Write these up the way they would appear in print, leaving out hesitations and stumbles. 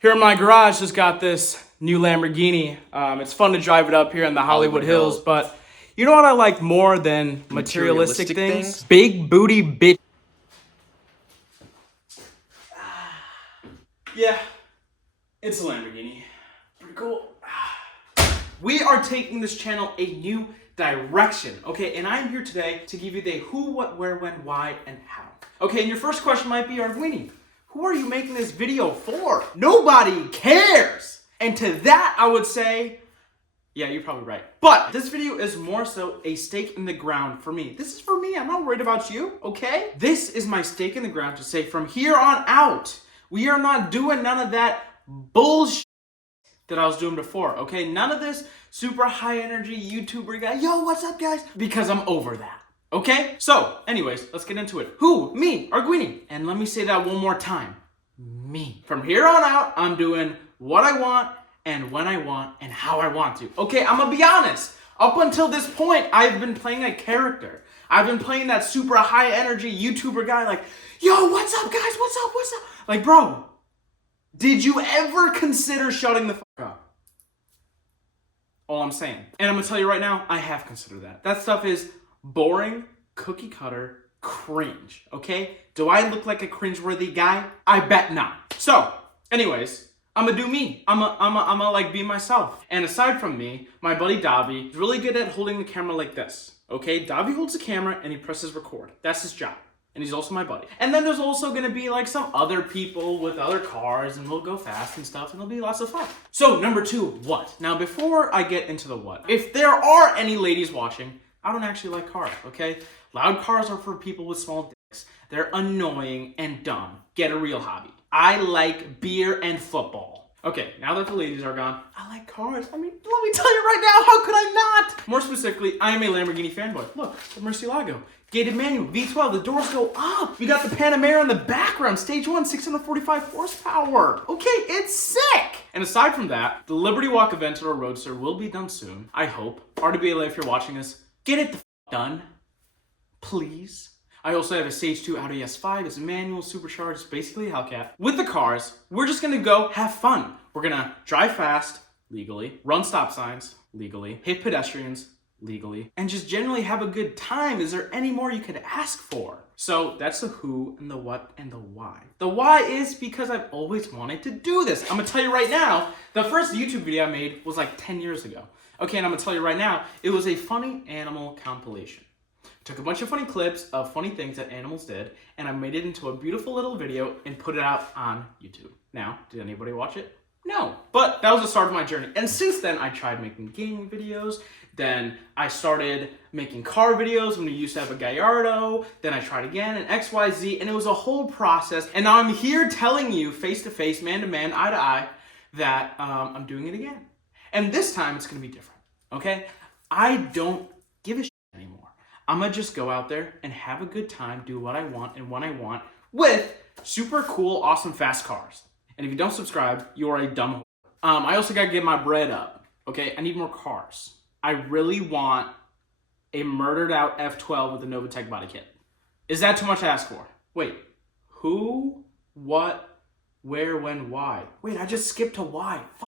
Here in my garage, just got this new Lamborghini. It's fun to drive it up here in the Hollywood Hills, but you know what I like more than materialistic things? Big booty bitch. Yeah, it's a Lamborghini. Pretty cool. We are taking this channel a new direction, okay? And I'm here today to give you the who, what, where, when, why, and how. Okay, and your first question might be, Arduini, who are you making this video for? Nobody cares! And to that, I would say, yeah, you're probably right. But this video is more so a stake in the ground for me. This is for me, I'm not worried about you, okay? This is my stake in the ground to say from here on out, we are not doing none of that bullshit that I was doing before, okay? None of this super high energy YouTuber guy, yo, what's up guys? Because I'm over that, okay? So, anyways, let's get into it. Who? Me, Arduini. And let me say that one more time, me. From here on out, I'm doing what I want and when I want and how I want to. Okay, I'm gonna be honest. Up until this point, I've been playing a character. I've been playing that super high energy YouTuber guy like, yo, what's up guys, what's up, what's up? Like, bro, did you ever consider shutting the fuck up? All I'm saying. And I'm gonna tell you right now, I have considered that. That stuff is boring, cookie cutter, cringe, okay? Do I look like a cringeworthy guy? I bet not. So, anyways, I'm gonna do me. I'm gonna like be myself. And aside from me, my buddy Davi is really good at holding the camera like this, okay? Davi holds the camera and he presses record. That's his job. And he's also my buddy. And then there's also gonna be like some other people with other cars and we'll go fast and stuff and it'll be lots of fun. So number 2, what? Now before I get into the what, if there are any ladies watching, I don't actually like cars, okay? Loud cars are for people with small dicks. They're annoying and dumb. Get a real hobby. I like beer and football. Okay, now that the ladies are gone, I like cars. I mean, let me tell you right now, how could I not? More specifically, I am a Lamborghini fanboy. Look, the Murcielago. Gated manual, V12, the doors go up. You got the Panamera in the background, stage 1, 645 horsepower. Okay, it's sick. And aside from that, the Liberty Walk event or Roadster will be done soon, I hope. RWBLA, if you're watching this, get it the done, please. I also have a Stage 2 Audi S5, it's a manual, supercharged, basically a Hellcat. With the cars, we're just gonna go have fun. We're gonna drive fast, legally, run stop signs, legally, hit pedestrians, legally, and just generally have a good time. Is there any more you could ask for? So that's the who and the what and the why. The why is because I've always wanted to do this. I'm gonna tell you right now, the first YouTube video I made was like 10 years ago. Okay, and I'm gonna tell you right now, it was a funny animal compilation. Took a bunch of funny clips of funny things that animals did, and I made it into a beautiful little video and put it out on YouTube. Now, did anybody watch it? No, but that was the start of my journey. And since then, I tried making gaming videos. Then I started making car videos when we used to have a Gallardo. Then I tried again, and X, Y, Z, and it was a whole process. And now I'm here telling you face to face, man to man, eye to eye, that I'm doing it again. And this time it's gonna be different, okay? I don't give a shit anymore. I'm gonna just go out there and have a good time, do what I want and when I want with super cool, awesome, fast cars. And if you don't subscribe, you are a dumb whore. I also gotta get my bread up, okay? I need more cars. I really want a murdered out F12 with a Novatech body kit. Is that too much to ask for? Wait, who, what, where, when, why? Wait, I just skipped to why. Fuck.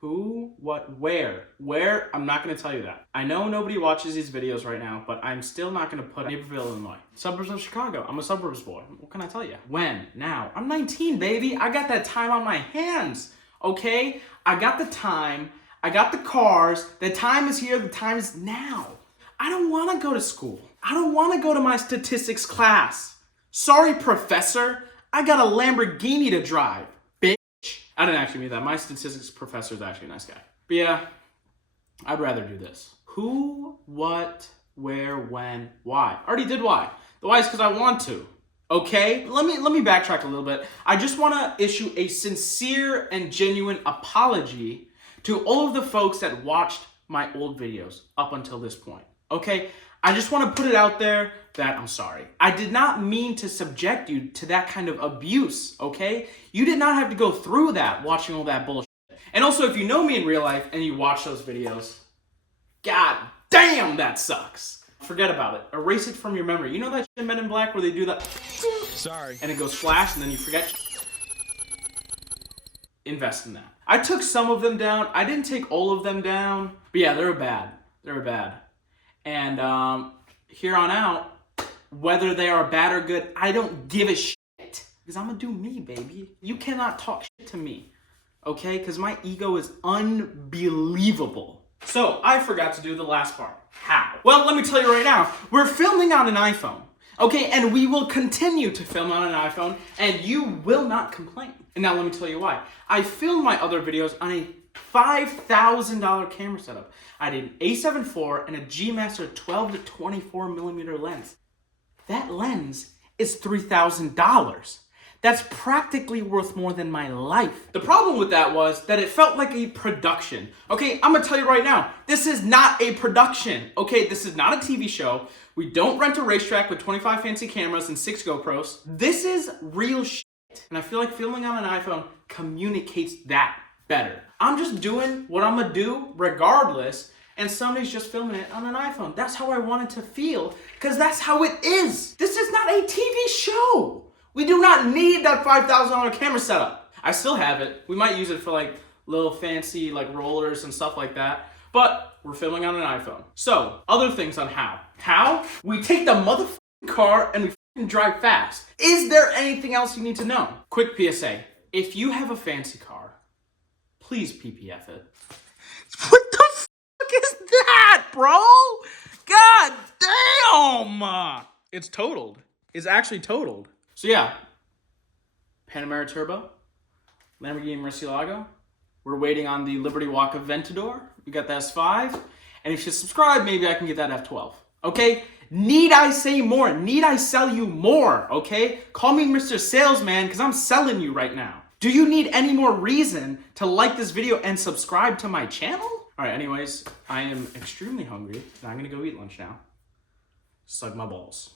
Who, what, where? Where? I'm not gonna tell you that. I know nobody watches these videos right now, but I'm still not gonna put Naperville, Illinois. Suburbs of Chicago. I'm a suburbs boy. What can I tell you? When? Now. I'm 19, baby. I got that time on my hands, okay? I got the time. I got the cars, the time is here, the time is now. I don't wanna go to school. I don't wanna go to my statistics class. Sorry, professor, I got a Lamborghini to drive, bitch. I didn't actually mean that. My statistics professor is actually a nice guy. But yeah, I'd rather do this. Who, what, where, when, why? I already did why. The why is because I want to. Okay, let me backtrack a little bit. I just wanna issue a sincere and genuine apology to all of the folks that watched my old videos up until this point, okay? I just want to put it out there that I'm sorry. I did not mean to subject you to that kind of abuse, okay? You did not have to go through that watching all that bullshit. And also, if you know me in real life and you watch those videos, god damn, that sucks. Forget about it. Erase it from your memory. You know that shit in Men in Black where they do that? Sorry. And it goes flash and then you forget? invest in that. I took some of them down. I didn't take all of them down. But yeah, they're bad. They're bad. And here on out, whether they are bad or good, I don't give a shit. Because I'm going to do me, baby. You cannot talk shit to me. Okay? Because my ego is unbelievable. So, I forgot to do the last part. How? Well, let me tell you right now. We're filming on an iPhone. Okay? And we will continue to film on an iPhone. And you will not complain. And now let me tell you why. I filmed my other videos on a $5,000 camera setup. I did an A7 IV and a G Master 12 to 24 millimeter lens. That lens is $3,000. That's practically worth more than my life. The problem with that was that it felt like a production. Okay, I'm gonna tell you right now, this is not a production. Okay, this is not a TV show. We don't rent a racetrack with 25 fancy cameras and 6 GoPros. This is real shit. And I feel like filming on an iPhone communicates that better. I'm just doing what I'm gonna do regardless, and somebody's just filming it on an iPhone. That's how I want it to feel, because that's how it is. This is not a TV show. We do not need that $5,000 camera setup. I still have it. We might use it for like little fancy like rollers and stuff like that, but we're filming on an iPhone. So, other things on how. How? We take the motherfucking car and we drive fast. Is there anything else you need to know? Quick PSA. If you have a fancy car, please PPF it. What the fuck is that, bro? God damn! It's totaled. It's actually totaled. So yeah, Panamera Turbo, Lamborghini Murcielago. We're waiting on the Liberty Walk Aventador. We got the S5. And if you subscribe, maybe I can get that F12. Okay? Need I say more? Need I sell you more? Okay? Call me Mr. Salesman, because I'm selling you right now. Do you need any more reason to like this video and subscribe to my channel? Alright, anyways, I am extremely hungry, and I'm gonna go eat lunch now. Suck my balls.